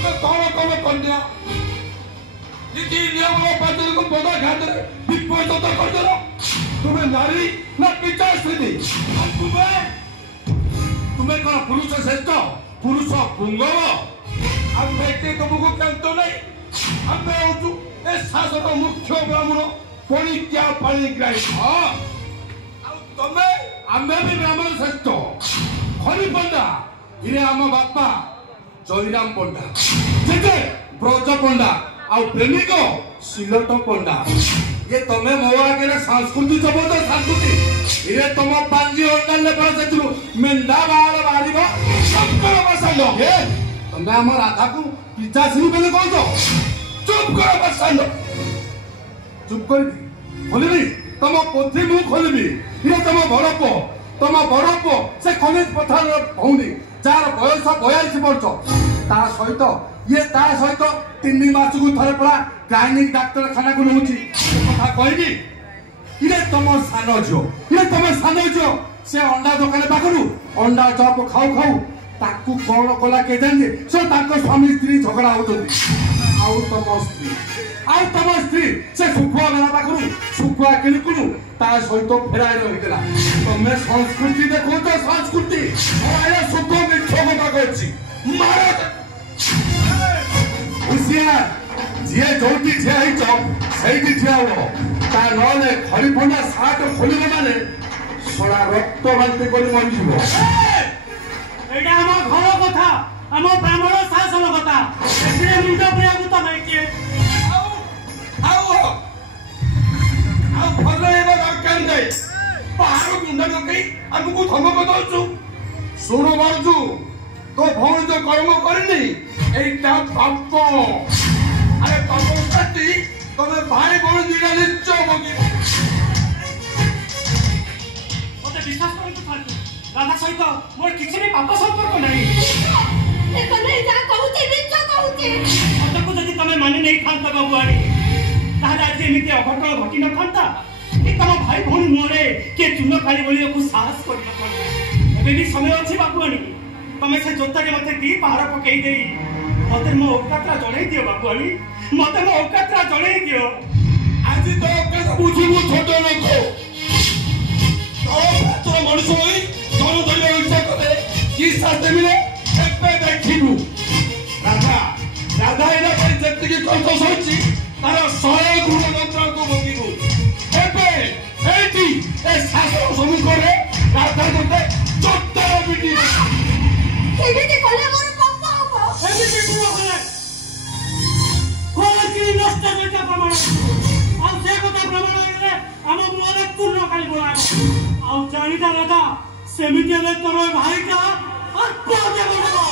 तुम्हें कौन कौन कन्या नीति नियम पात्र को पदा खाते विपरीत कर दो तुम्हें नारी ना पिता स्थिति तुम्हें कौन पुरुष श्रेष्ठ पुरुष पुंगव हम व्यक्ति तुमको कहते नहीं हम होचु ए शासन मुख्य ब्राह्मण परित्या परिग्राही हां तुम्हें आमे भी ब्राह्मण श्रेष्ठ खरी पंडा इरे आम बापा जयराम पंडा जेते ब्रज पंडा आ प्रेमिक सिलट पंडा ये तमे मो आगे संस्कृति जबरद संस्कृति इरे तुम पांजी अंडा पर सेतु मेंढा बाहर बाहरिबो शंकर बसालो हे तमे हम राधा को पिचासी बेले कहतो चुप कर बसालो चुप कर खोलिबी तुम पोथी मु खोलिबी इरे तुम बड़प से खनिज पथर भौनी जार बयस 42 वर्ष ता सहित ये ता सहित 3 मास को थरे पड़ा गायनिक डाक्टर खाना को नउची कथा कहबी इरे तुम सानो जो से अंडा दुकान पाखरु अंडा चप खाऊ खाऊ ताकू कोन कोला के जाने सो ताको स्वामी स्त्री झगड़ा होतोंती आउ तम स्त्री से सुखुआ मेला पाखरु सुखुआ किणकुनु ता सहित फेराई रहितला तमे संस्कृति देखो तो संस्कृति आया सुख मिठो कथा कहछि मार हुसियार जे जोटी ठिया हिचो सेठी ठिया हो ता नले खरी पंडा साट खोलिबो माने सोडा रक्त बांती कोनी मरिजिबो एटा हम घर कथा हम ब्राह्मण शासन कथा एते मुंडा प्रिया को त नहीं के आओ भले एबा दरकार दे पहाड़ मुंडा नकई हमको धमक दउछु सुनो बारजू तो भौणी तो कर्म करनी एटा पाप अरे पाप करती तमे भाई भौणी दिना निश्चय होगी ओते विश्वास करत थाकी राधा सहित मोर किछि भी पाप संपर्क नहीं ए तमे जा कहूते मिछ कहूते अतको जदि तमे माने नहीं खांता बाबुआरी ताहले आज एमिति अघटन घटी न खांता कि तम भाई भौणी मोरे के चुन खाली बोली को साहस कर न पड़े एबे भी समय अछि बाबुआनी तमे से जोतारे मते दी पहाड़ पकई देई मते मो औकातरा जणै दियो बाबुआनी मते मो औकातरा जणै दियो आज तो के बुझिबो छोटो नको तो मनुष्य होई दोनों धरिया इच्छा करे कि साथे मिले एपे देखिबु राधा एना पर जत्ति की कष्ट सोची तार 100 गुण मंत्र को भोगिबु एपे एटी ए शास्त्र सम्मुख रे राधा जते जोतारे बिटी एबिते कले मोर पापा हो एमिति कुआ करे कोन की नष्ट करता प्रमाण आ से कथा प्रमाण रे हम मोरे पूर्ण खाली बोला आ जानिता राधा सेमिति ले तोर भाई का अर्पण देबो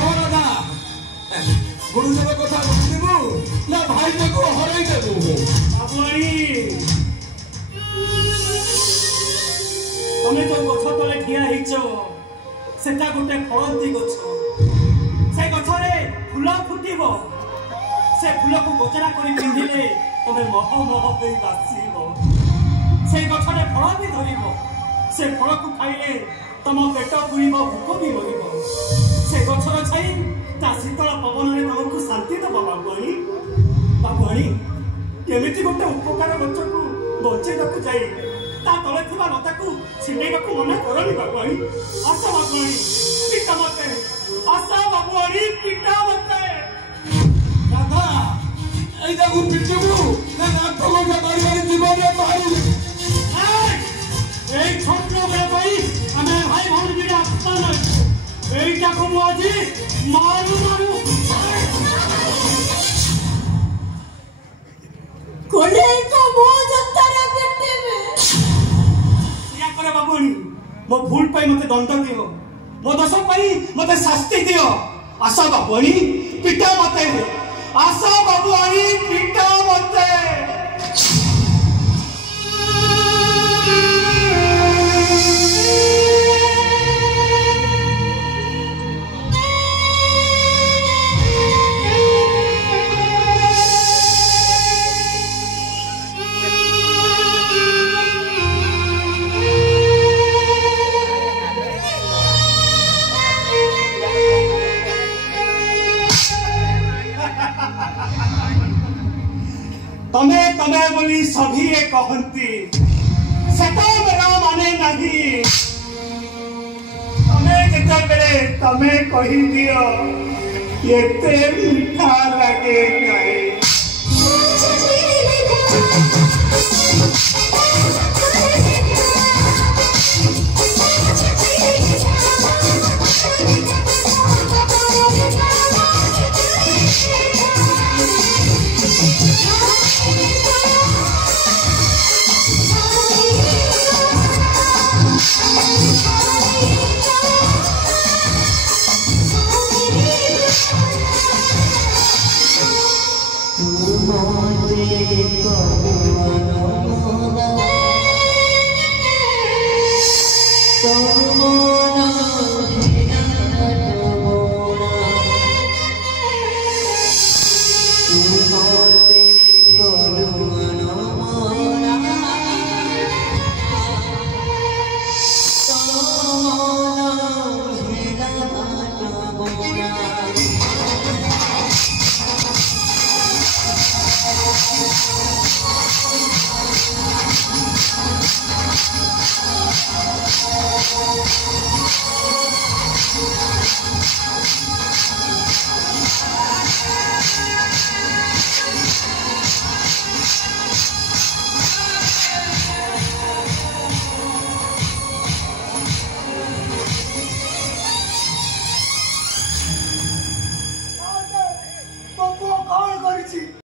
ओ राधा गुरुदेव कथा बुझिबु ना भाई को हराई देबु बाबुआनी तमे जो गछ तले ठिया हिचो सेटा गुटे फळंती गछ से गछरे फूल फुटिबो से फूल को गोचरा करी पिंधिले तमे मह मह पेई बासीबो से गछरे फळ भी धरिबो से फळ को खाइले तम पेट पुरिबो भूख भी मरिबो से गछर छाई ता शीतल पवन रे तमको शांति दबो बाबुआनी केमिति गोटे उपकार गछ को बचे रखु जाई ता तले थिबा लता को छिंडेबा को मना करनी बाबुआनी आशा बाबुआनी पिता मते आशा बाबुआनी पिता मते राधा এই দেখো পিটিবু না নাটক করে মারিবারি জীবনে মারু এই ছোট বেপাই আমি ভাই ভৌণ বিনা আপন এইটা কোন আজি মারু কোলে তো মো জত্তারা পেটেবে ইয়া করে বাবুনি মো ভুল পাই মতে দণ্ড দিও মো দোষ পাই মতে শাস্তি দিও আশা বাবুনি পিতা মতে आशा बाबुआनी पिता मते बोली सभी कहती सता मेरा माने नहीं तमे कही दियो एते मीठा लगे नहीं Oh